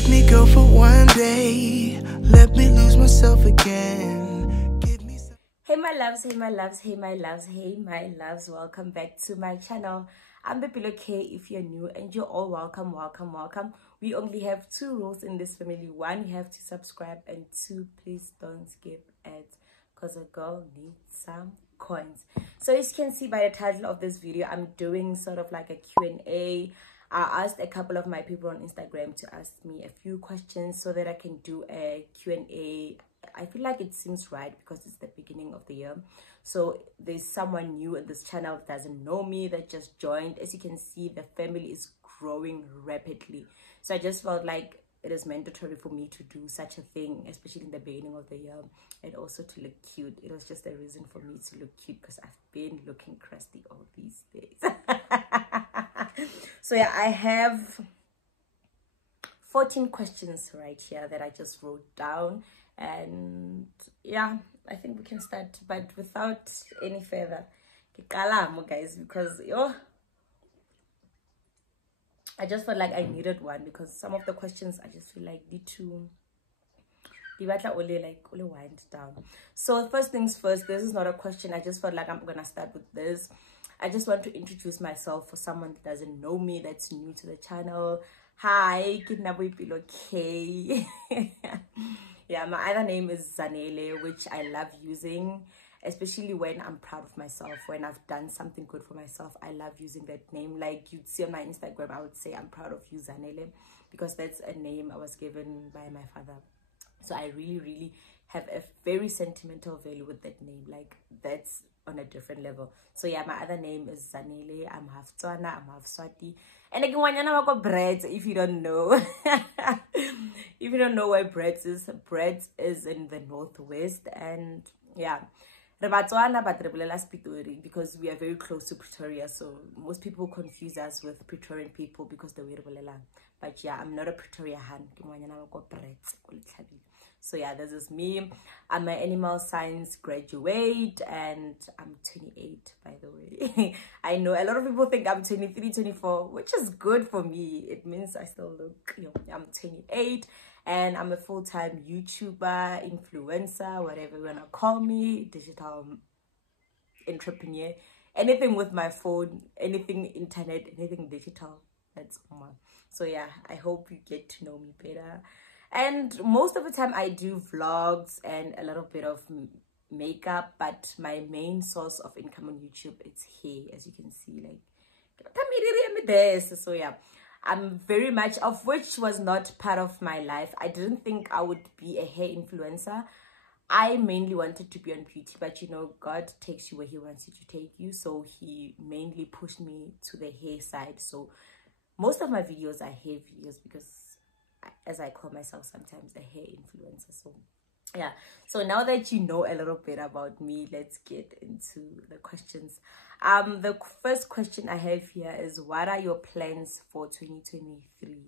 Let me go for one day. Let me lose myself again. Give me some. Hey my loves, hey my loves, hey my loves, hey my loves. Welcome back to my channel. I'm Boipelo if you're new, and you're all welcome, welcome, welcome. We only have 2 rules in this family. 1, you have to subscribe, and 2, please don't skip ads, because a girl needs some coins. So as you can see by the title of this video, I'm doing sort of like a Q&A. I asked a couple of my people on Instagram to ask me a few questions so that I can do a Q&A. I feel like it seems right because it's the beginning of the year. So there's someone new in this channel that doesn't know me, that just joined. As you can see, the family is growing rapidly. So I just felt like it is mandatory for me to do such a thing, especially in the beginning of the year, and also to look cute. It was just a reason for me to look cute because I've been looking crusty all these days. So yeah, I have 14 questions right here that I just wrote down, and yeah, I think we can start. But without any further, guys, because I just felt like I needed one, because some of the questions I just feel like need to only wind down. So first things first, this is not a question. I just felt like I'm gonna start with this. I just want to introduce myself for someone that doesn't know me, that's new to the channel. Hi, Boipelo. Yeah, my other name is Zanele, which I love using, especially when I'm proud of myself, when I've done something good for myself. I love using that name. Like you'd see on my Instagram, I would say I'm proud of you, Zanele, because that's a name I was given by my father. So I really have a very sentimental value with that name. Like that's on a different level. So yeah, my other name is Zanele. I'm half Tswana, I'm half Swati, and again, breads. If you don't know, if you don't know where breads is in the northwest. And yeah, Rebatswana, but Pitori, because we are very close to Pretoria. So most people confuse us with Pretorian people because the way Rebalela. But yeah, I'm not a Pretoria han. So yeah, this is me. I'm an animal science graduate, and I'm 28, by the way. I know a lot of people think I'm 23, 24, which is good for me. It means I still look, I'm 28, and I'm a full-time YouTuber, influencer, whatever you wanna call me, digital entrepreneur, anything with my phone, anything internet, anything digital, that's on. So yeah, I hope you get to know me better. And most of the time I do vlogs and a little bit of makeup, but my main source of income on YouTube, it's hair, as you can see. Like, so yeah, I'm very much, of which was not part of my life. I didn't think I would be a hair influencer. I mainly wanted to be on beauty, but God takes you where he wants you to take you. So he mainly pushed me to the hair side. So most of my videos are hair videos, because as I call myself sometimes, a hair influencer. So yeah, so now that you know a little bit about me, let's get into the questions. The first question I have here is, what are your plans for 2023?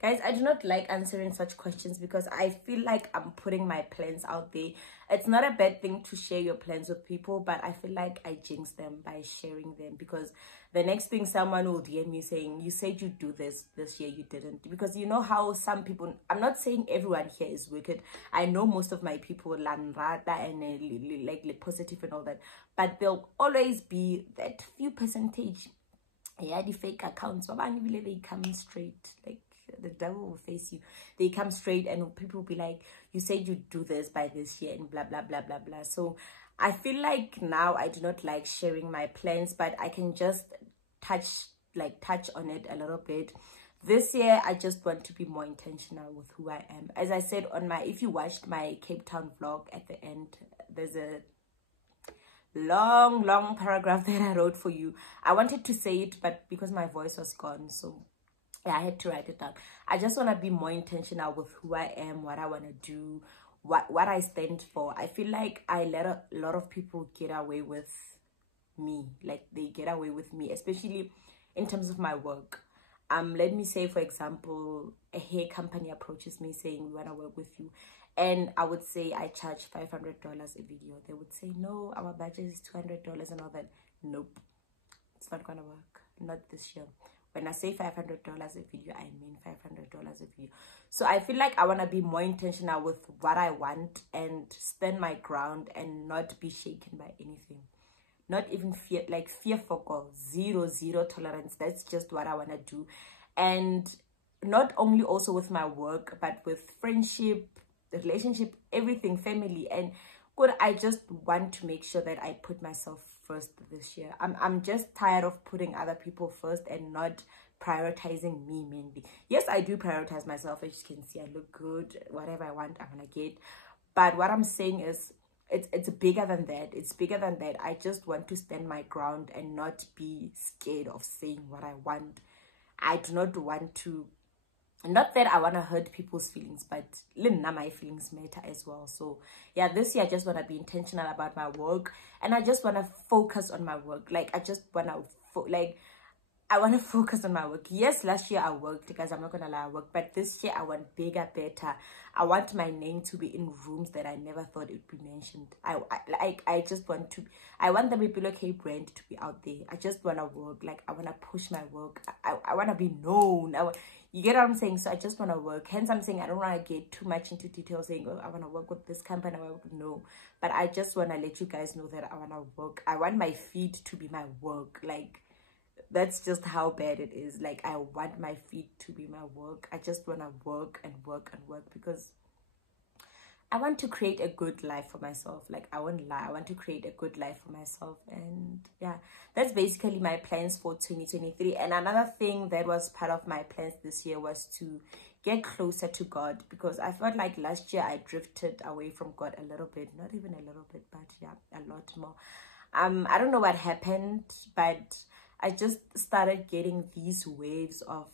Guys, I do not like answering such questions because I feel like I'm putting my plans out there. It's not a bad thing to share your plans with people, but I feel like I jinx them by sharing them, because the next thing someone will DM me saying, you said you'd do this year, you didn't. Because you know how some people, I'm not saying everyone here is wicked. I know most of my people lanrata and like positive and all that, but there'll always be that few percentage, yeah, the fake accounts, they come straight, like the devil will face you. They come straight and people will be like, you said you'd do this by this year and blah blah blah blah blah. So I feel like now I do not like sharing my plans, but I can just touch on it a little bit. This year I just want to be more intentional with who I am. As I said on my, if you watched my Cape Town vlog, at the end there's a long paragraph that I wrote for you. I wanted to say it, but because my voice was gone, so yeah, I had to write it down. I just want to be more intentional with who I am, what I want to do, what I stand for. I feel like I let a lot of people get away with me. Like, they get away with me, especially in terms of my work. Let me say, for example, a hair company approaches me saying, we want to work with you. And I would say I charge $500 a video. They would say, no, our budget is $200 and all that. Nope, it's not going to work. Not this year. When I say $500 a video, I mean $500 a video. So I feel like I want to be more intentional with what I want and stand my ground and not be shaken by anything. Not even fear, like fear for God, zero tolerance. That's just what I want to do. And not only also with my work, but with friendship, relationship, everything, family. And good, I just want to make sure that I put myself first this year. I'm just tired of putting other people first and not prioritizing me mainly. Yes, I do prioritize myself. As you can see, I look good. Whatever I want, I'm gonna get. But what I'm saying is, it's bigger than that. It's bigger than that. I just want to stand my ground and not be scared of saying what I want. I do not want to, not that I want to hurt people's feelings, but my feelings matter as well. So yeah, this year I just want to be intentional about my work, and I just want to focus on my work. Like I just want to I want to focus on my work. Yes, last year I worked, because I'm not gonna lie, I worked, but this year I want bigger, better. I want my name to be in rooms that I never thought it would be mentioned. I just want to, I want the Boipelo brand to be out there. I just want to work. Like I want to push my work. I want to be known. You get what I'm saying? So I just want to work. Hence I'm saying I don't want to get too much into details saying, oh, I want to work with this company. No, but I just want to let you guys know that I want to work. I want my feed to be my work. Like that's just how bad it is. Like I want my feet to be my work. I just want to work and work and work, because I want to create a good life for myself. Like I won't lie, I want to create a good life for myself. And yeah, that's basically my plans for 2023. And another thing that was part of my plans this year was to get closer to God, because I felt like last year I drifted away from God a little bit. Not even a little bit, but yeah, a lot more. I don't know what happened, but I just started getting these waves of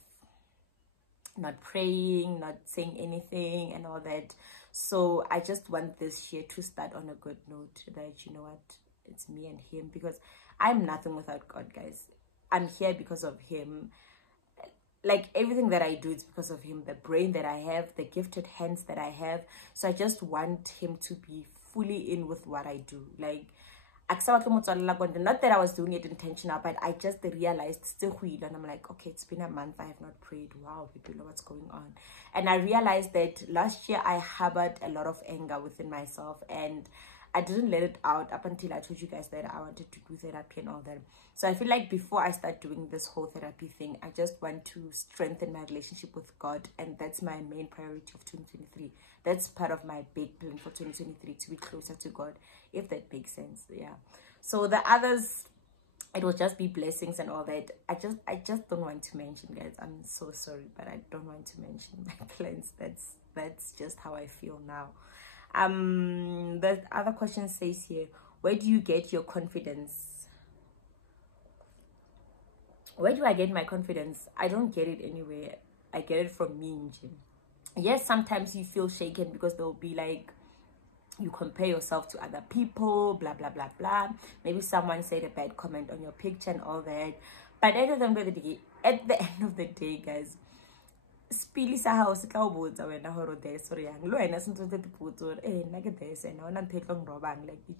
not praying, not saying anything and all that. So I just want this year to start on a good note, that you know what, it's me and him, because I'm nothing without God, guys. I'm here because of him. Like everything that I do, it's because of him. The brain that I have, the gifted hands that I have. So I just want him to be fully in with what I do. Like not that I was doing it intentional, but I just realized still, and I'm like, okay, it's been a month, I have not prayed. Wow, people know what's going on. And I realized that last year I harbored a lot of anger within myself, and I didn't let it out up until I told you guys that I wanted to do therapy and all that. So I feel like before I start doing this whole therapy thing, I just want to strengthen my relationship with God, and that's my main priority of 2023. That's part of my big plan for 2023, to be closer to God, if that makes sense. Yeah. So the others, it will just be blessings and all that. I just don't want to mention, guys. I'm so sorry, but I don't want to mention my plans. That's just how I feel now. The other question says here, where do you get your confidence? Where do I get my confidence? I don't get it anywhere. I get it from me in gym. Yes, sometimes you feel shaken because they'll be like, you compare yourself to other people, blah blah blah blah. Maybe someone said a bad comment on your picture and all that. But at the end of the day, guys, spili sa hao se tla o botsa wena hore there sorry yang lo wena sentse te dipotso eh nna ke there sena ona ntho e tlo ngrobang like ke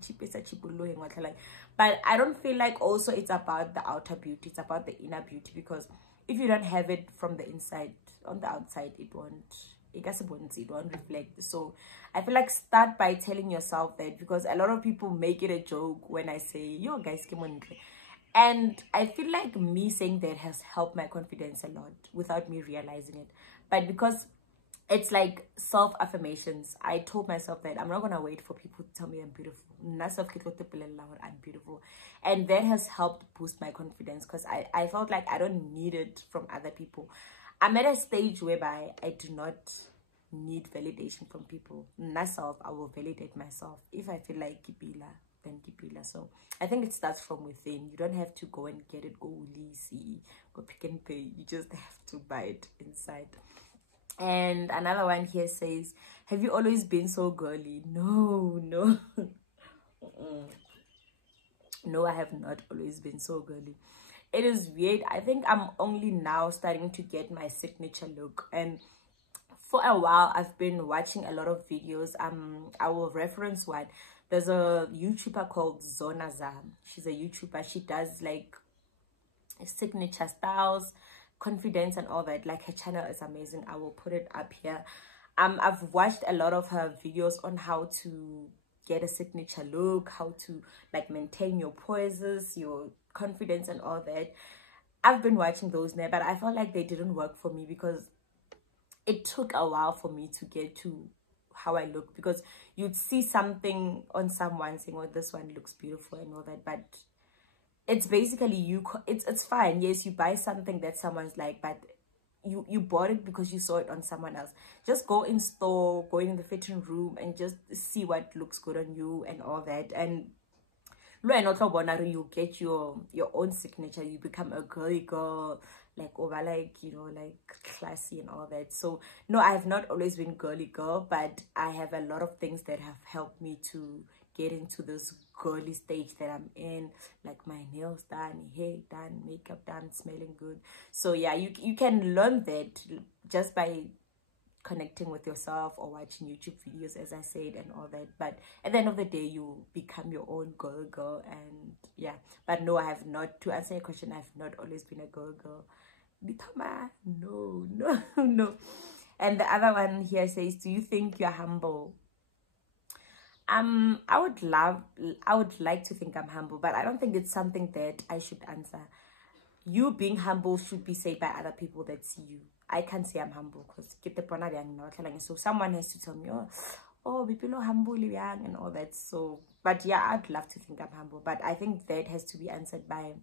cheap sa chipullo engwa tlhala. But I don't feel like also it's about the outer beauty, it's about the inner beauty, because if you don't have it from the inside, on the outside it won't reflect. So I feel like start by telling yourself that, because a lot of people make it a joke when I say, yo guys, come on. And I feel like me saying that has helped my confidence a lot without me realizing it. But because it's like self-affirmations, I told myself that I'm not going to wait for people to tell me I'm beautiful. I'm beautiful. And that has helped boost my confidence, because I felt like I don't need it from other people. I'm at a stage whereby I do not need validation from people. Myself, I will validate myself. If I feel like Kipila, then Kipila. So I think it starts from within. You don't have to go and get it, go see, go Pick and Pay. You just have to buy it inside. And another one here says, have you always been so girly? No. No, I have not always been so girly. It is weird. I think I'm only now starting to get my signature look, and for a while I've been watching a lot of videos. I will reference one. There's a YouTuber called Zonaza. She's a YouTuber. She does like signature styles, confidence and all that. Like, her channel is amazing. I will put it up here. I've watched a lot of her videos on how to get a signature look, how to like maintain your poises, your confidence and all that. I've been watching those now, but I felt like they didn't work for me because it took a while for me to get to how I look, because you'd see something on someone saying, oh, this one looks beautiful and all that, but it's basically it's fine. Yes, you buy something that someone's like, but you bought it because you saw it on someone else. Just go in store, go in the fitting room and just see what looks good on you and all that. And you get your own signature. You become a girly girl, like over, like, you know, like classy and all that. So no, I have not always been girly girl, but I have a lot of things that have helped me to get into this girly stage that I'm in, like my nails done, hair done, makeup done, smelling good. So yeah, you can learn that just by connecting with yourself or watching YouTube videos, as I said, and all that. But at the end of the day, you become your own girl. And yeah, but no, I have not, to answer your question, I've not always been a girl. No. And the other one here says, do you think you're humble? I would like to think I'm humble, but I don't think it's something that I should answer. You being humble should be said by other people that see you. I can't say I'm humble because so someone has to tell me, oh, Boipelo humble young and all that. So, but yeah, I'd love to think I'm humble, but I think that has to be answered by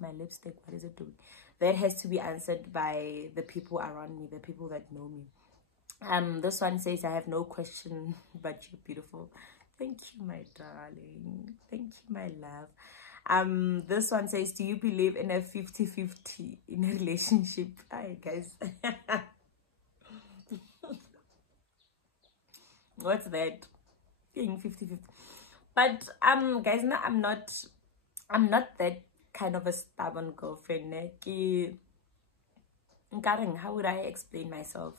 my lipstick. What is it doing? That has to be answered by the people around me, the people that know me. This one says, I have no question, but you're beautiful. Thank you, my darling. Thank you, my love. This one says, do you believe in a 50-50 in a relationship? Hi, guys. What's that? Being 50-50. But guys, no, I'm not that kind of a stubborn girlfriend. How would I explain myself?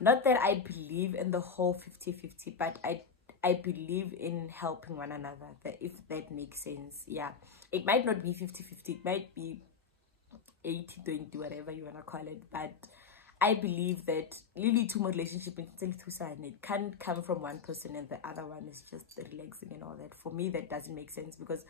Not that I believe in the whole 50-50, but I believe in helping one another, if that makes sense. Yeah, it might not be 50-50, it might be 80-20, whatever you want to call it, but I believe that really to my relationship, it can't come from one person and the other one is just relaxing and all that. For me, that doesn't make sense, because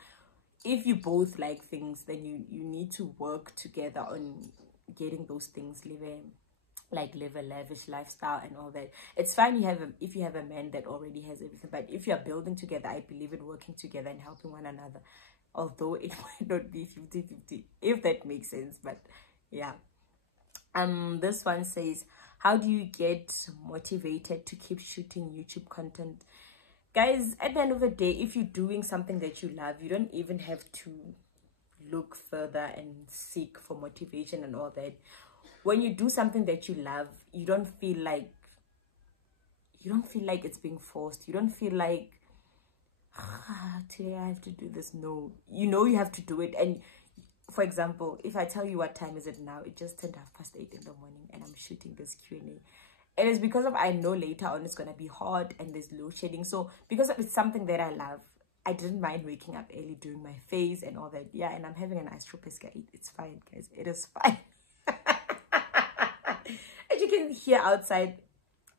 if you both like things, then you need to work together on getting those things, live a lavish lifestyle and all that. It's fine if you have a man that already has everything, but if you're building together, I believe in working together and helping one another, although it might not be 50-50, if that makes sense. But yeah, this one says, how do you get motivated to keep shooting YouTube content? Guys, at the end of the day, if you're doing something that you love, you don't even have to look further and seek for motivation and all that. When you do something that you love, you don't feel like it's being forced. You don't feel like, today I have to do this. No, you know you have to do it. And for example, if I tell you what time is it now, it just turned 8:30 in the morning and I'm shooting this Q&A. It is because of, I know later on it's gonna be hot and there's load shedding. So because it's something that I love, I didn't mind waking up early, doing my face and all that. Yeah, and I'm having an astropesca. It's fine, guys. It is fine. As you can hear outside,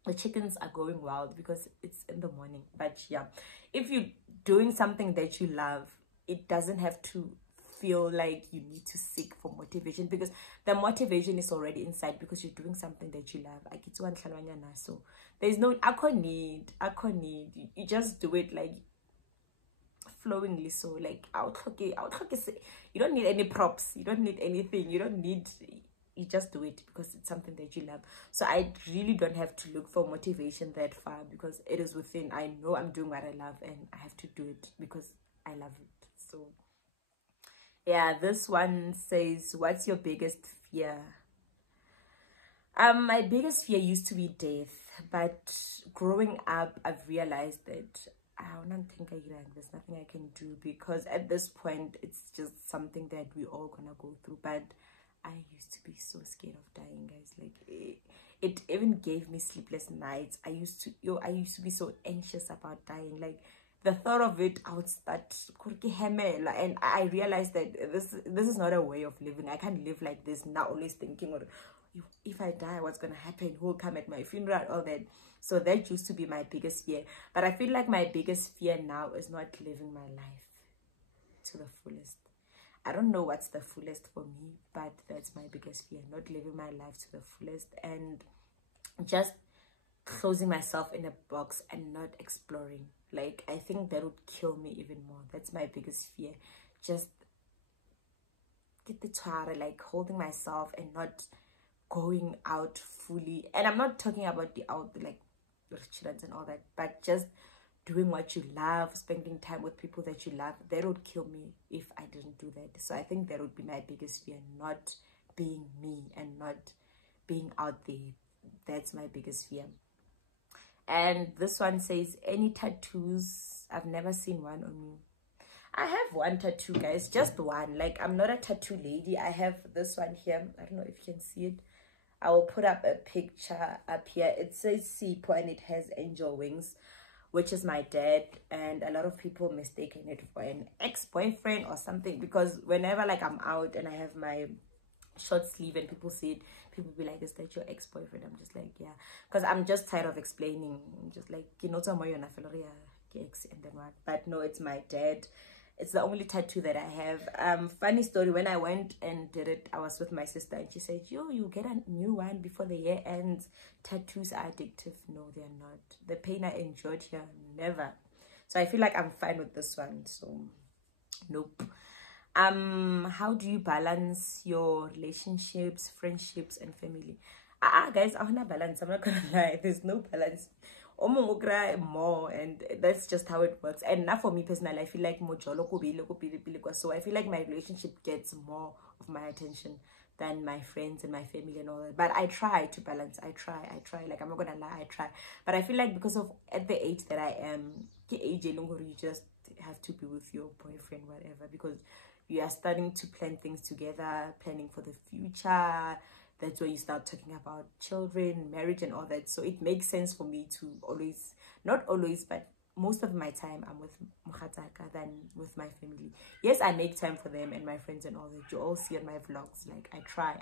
the chickens are going wild because it's in the morning. But yeah, if you're doing something that you love, it doesn't have to feel like you need to seek for motivation, because the motivation is already inside, because you're doing something that you love. So there's no need. You just do it like flowingly. So like you don't need any props, you don't need anything, you just do it because it's something that you love. So I really don't have to look for motivation that far, because it is within. I know I'm doing what I love and I have to do it because I love it. So yeah, this one says, what's your biggest fear? My biggest fear used to be death, but growing up I've realized that I don't think there's nothing I can do, because at this point it's just something that we all gonna go through. But I used to be so scared of dying, guys. Like it even gave me sleepless nights. I used to be so anxious about dying. Like the thought of it, I would start and I realized that this is not a way of living. I can't live like this now, always thinking, or if I die, what's gonna happen, who will come at my funeral, all that. So that used to be my biggest fear, but I feel like my biggest fear now is not living my life to the fullest. I don't know what's the fullest for me, but that's my biggest fear, not living my life to the fullest and just closing myself in a box and not exploring. Like, I think that would kill me even more. That's my biggest fear. Just get the twara, like holding myself and not going out fully. And I'm not talking about the out, like restaurants and all that, but just doing what you love, spending time with people that you love. That would kill me if I didn't do that. So I think that would be my biggest fear, not being me and not being out there. That's my biggest fear. And this one says, any tattoos? I've never seen one on me. I have one tattoo, guys, just one. Like, I'm not a tattoo lady. I have this one here. I don't know if you can see it. I will put up a picture up here. It says Sipo and it has angel wings, which is my dad. And a lot of people mistaken it for an ex-boyfriend or something, because whenever like I'm out and I have my short sleeve and people see it, people be like, is that your ex-boyfriend? I'm just like, yeah, because I'm just tired of explaining. I'm just like, you know, and then what? But no, it's my dad. It's the only tattoo that I have. Funny story, when I went and did it, I was with my sister and she said, yo, you get a new one before the year ends. Tattoos are addictive. No, they're not. The pain I enjoyed here, never. So I feel like I'm fine with this one. So nope. How do you balance your relationships, friendships, and family? Guys, I wanna balance. I'm not gonna lie. There's no balance. More, and that's just how it works. And now for me personally, I feel like so I feel like my relationship gets more of my attention than my friends and my family and all that. But I try to balance. I try. Like, I'm not gonna lie, I try. But I feel like because of at the age that I am, you just have to be with your boyfriend, whatever, because you are starting to plan things together, planning for the future. That's when you start talking about children, marriage, and all that. So it makes sense for me to always, not always, but most of my time I'm with Mukhataka than with my family. Yes, I make time for them and my friends and all that. You all see on my vlogs. Like, I try.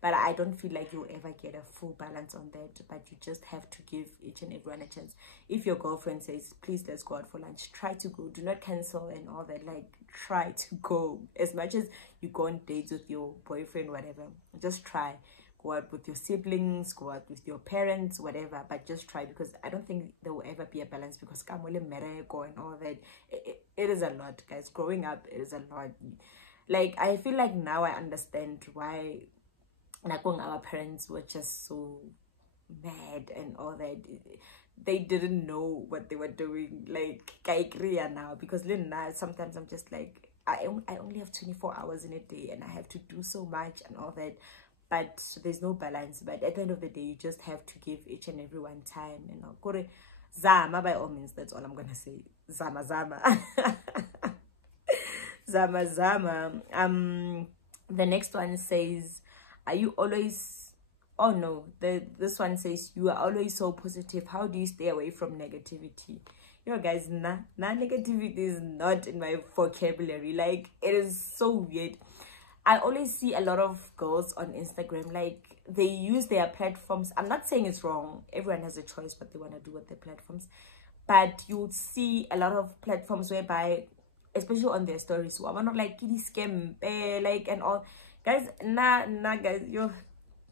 But I don't feel like you'll ever get a full balance on that. But you just have to give each and everyone a chance. If your girlfriend says, please, let's go out for lunch, try to go. Do not cancel and all that. Like, try to go. As much as you go on dates with your boyfriend, whatever, just try. Go out with your siblings, go out with your parents, whatever, but just try, because I don't think there will ever be a balance, because kamole mereko and all that, it is a lot, guys. Growing up, it is a lot. Like, I feel like now I understand why our parents were just so mad and all that. They didn't know what they were doing. Like, kaikria now, because sometimes I'm just like, I only have 24 hours in a day and I have to do so much and all that. But there's no balance. But at the end of the day, you just have to give each and everyone time. You know, zama by all means. That's all I'm gonna say. Zama. Zama. The next one says, are you always? Oh no. This one says, you are always so positive. How do you stay away from negativity? You know, guys, negativity is not in my vocabulary. Like, it is so weird. I always see a lot of girls on Instagram, like, they use their platforms. I'm not saying it's wrong. Everyone has a choice what they want to do with their platforms. But you would see a lot of platforms whereby, especially on their stories, so I want to like kitty scam, like, and all. Guys, guys, you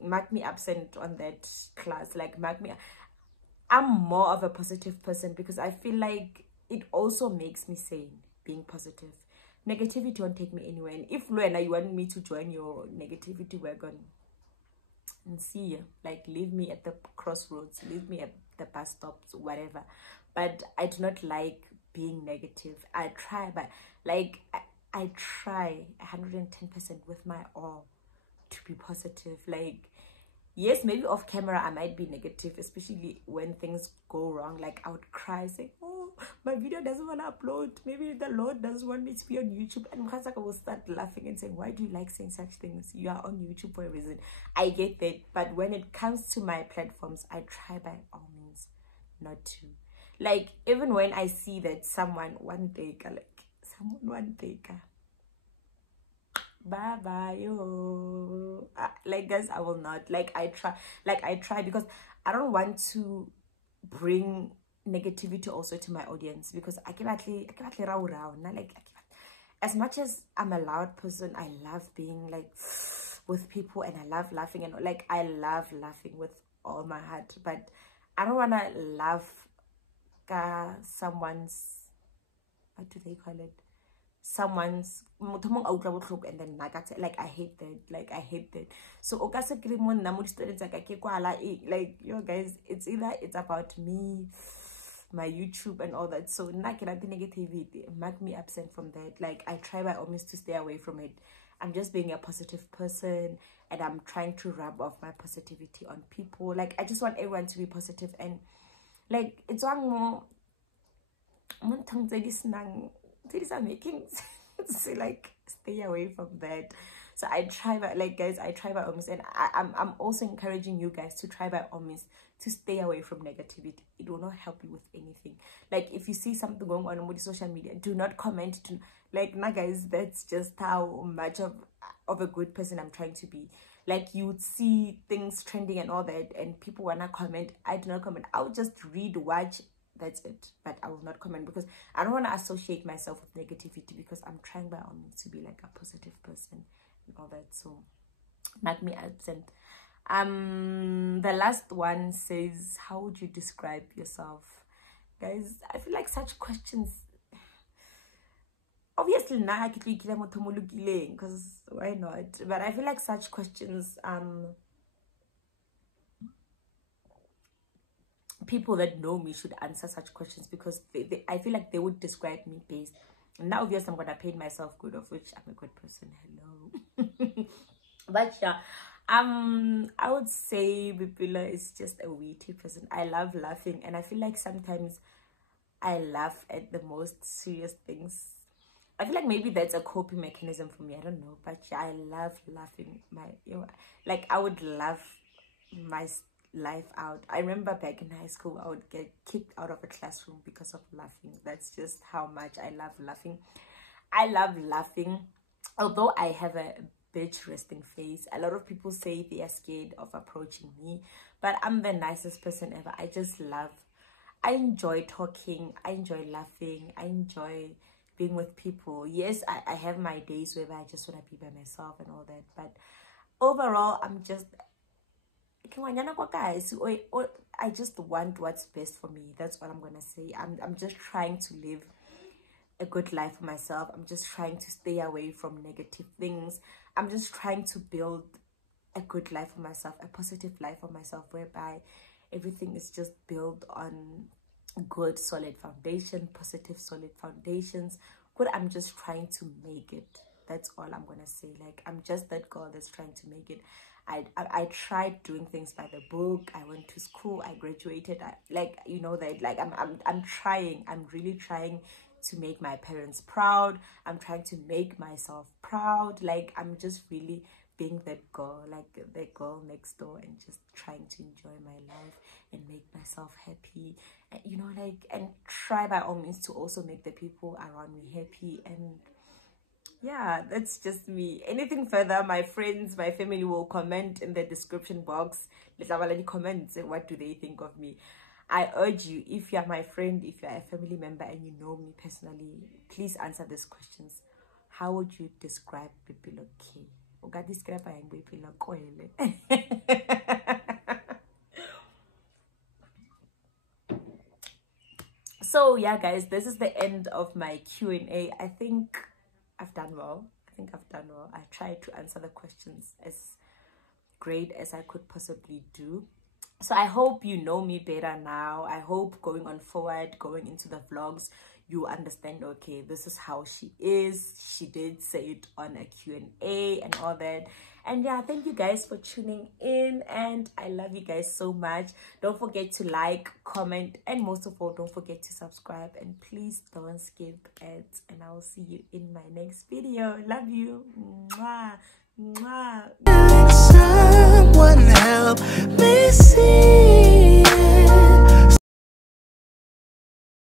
mark me absent on that class. Like, mark me. I'm more of a positive person, because I feel like it also makes me sane, being positive. Negativity won't take me anywhere. And if Luena, you want me to join your negativity wagon, and see you, like, leave me at the crossroads, leave me at the bus stops, whatever. But I do not like being negative. I try, but like, I try 110% with my all to be positive. Like, yes, maybe off camera I might be negative, especially when things go wrong. Like, I would cry, saying, oh, my video doesn't want to upload. Maybe the Lord doesn't want me to be on YouTube. And Mukhataka will start laughing and saying, why do you like saying such things? You are on YouTube for a reason. I get that. But when it comes to my platforms, I try by all means not to. Like, even when I see that someone one day, bye bye yo, like, guys, I will not. Like, I try because I don't want to bring negativity also to my audience, because I can actually like, as much as I'm a loud person, I love being like with people, and I love laughing, and like I love laughing with all my heart, but I don't want to laugh someone's, what do they call it, someone's, and then like I hate that. Like, I hate that. So like, yo guys, it's either it's about me, my YouTube and all that. So negativity make me absent from that. Like, I try by all means to stay away from it. I'm just being a positive person, and I'm trying to rub off my positivity on people. Like, I just want everyone to be positive, and like, it's one more these are making sense. So like, stay away from that. So I try by, like, guys, I try by all means, and I'm also encouraging you guys to try by all means to stay away from negativity. It will not help you with anything. Like, if you see something going on with social media, do not comment. To like, nah guys, that's just how much of a good person I'm trying to be. Like, you would see things trending and all that, and people wanna comment. I do not comment. I'll just read, watch, that's it. But I will not comment, because I don't want to associate myself with negativity, because I'm trying by all means to be like a positive person and all that. So not me absent. The last one says, how would you describe yourself? Guys, I feel like such questions, obviously now I could be because why not? But I feel like such questions, people that know me should answer such questions, because I feel like they would describe me based. Now obviously I'm gonna paint myself good, of which I'm a good person. Hello. But yeah, I would say Boipelo is just a witty person. I love laughing, and I feel like sometimes I laugh at the most serious things. I feel like maybe that's a coping mechanism for me. I don't know, but yeah, I love laughing. Like, I would laugh my life out. I remember back in high school, I would get kicked out of a classroom because of laughing. That's just how much I love laughing. I love laughing. Although I have a bitch resting face, a lot of people say they are scared of approaching me, but I'm the nicest person ever. I just love, I enjoy talking, I enjoy laughing, I enjoy being with people. Yes, I have my days where I just want to be by myself and all that, but overall, I'm just, guys, I just want what's best for me. That's all I'm gonna say. I'm just trying to live a good life for myself. I'm just trying to stay away from negative things. I'm just trying to build a good life for myself, a positive life for myself, whereby everything is just built on good solid foundation, positive solid foundations. Good, I'm just trying to make it. That's all I'm gonna say. Like, I'm just that girl that's trying to make it. I tried doing things by the book. I went to school, I graduated. I'm trying. I'm really trying to make my parents proud. I'm trying to make myself proud. Like, I'm just really being that girl, like the girl next door, and just trying to enjoy my life and make myself happy, and and try by all means to also make the people around me happy. And yeah, that's just me. Anything further, my friends, my family will comment in the description box. Let's have any comments and what do they think of me. I urge you, if you're my friend, if you're a family member and you know me personally, please answer these questions. How would you describe Boipelo K? Oga describe Boipelo kwele. So yeah, guys, this is the end of my Q&A. I think I've done well. I tried to answer the questions as great as I could possibly do. So I hope you know me better now. I hope going on forward, going into the vlogs, you understand, okay, this is how she is. She did say it on a Q&A and all that. And yeah, thank you guys for tuning in, and I love you guys so much. Don't forget to like, comment, and most of all, don't forget to subscribe, and please don't skip ads, and I will see you in my next video. Love you. Mwah. Mwah. Someone help me see.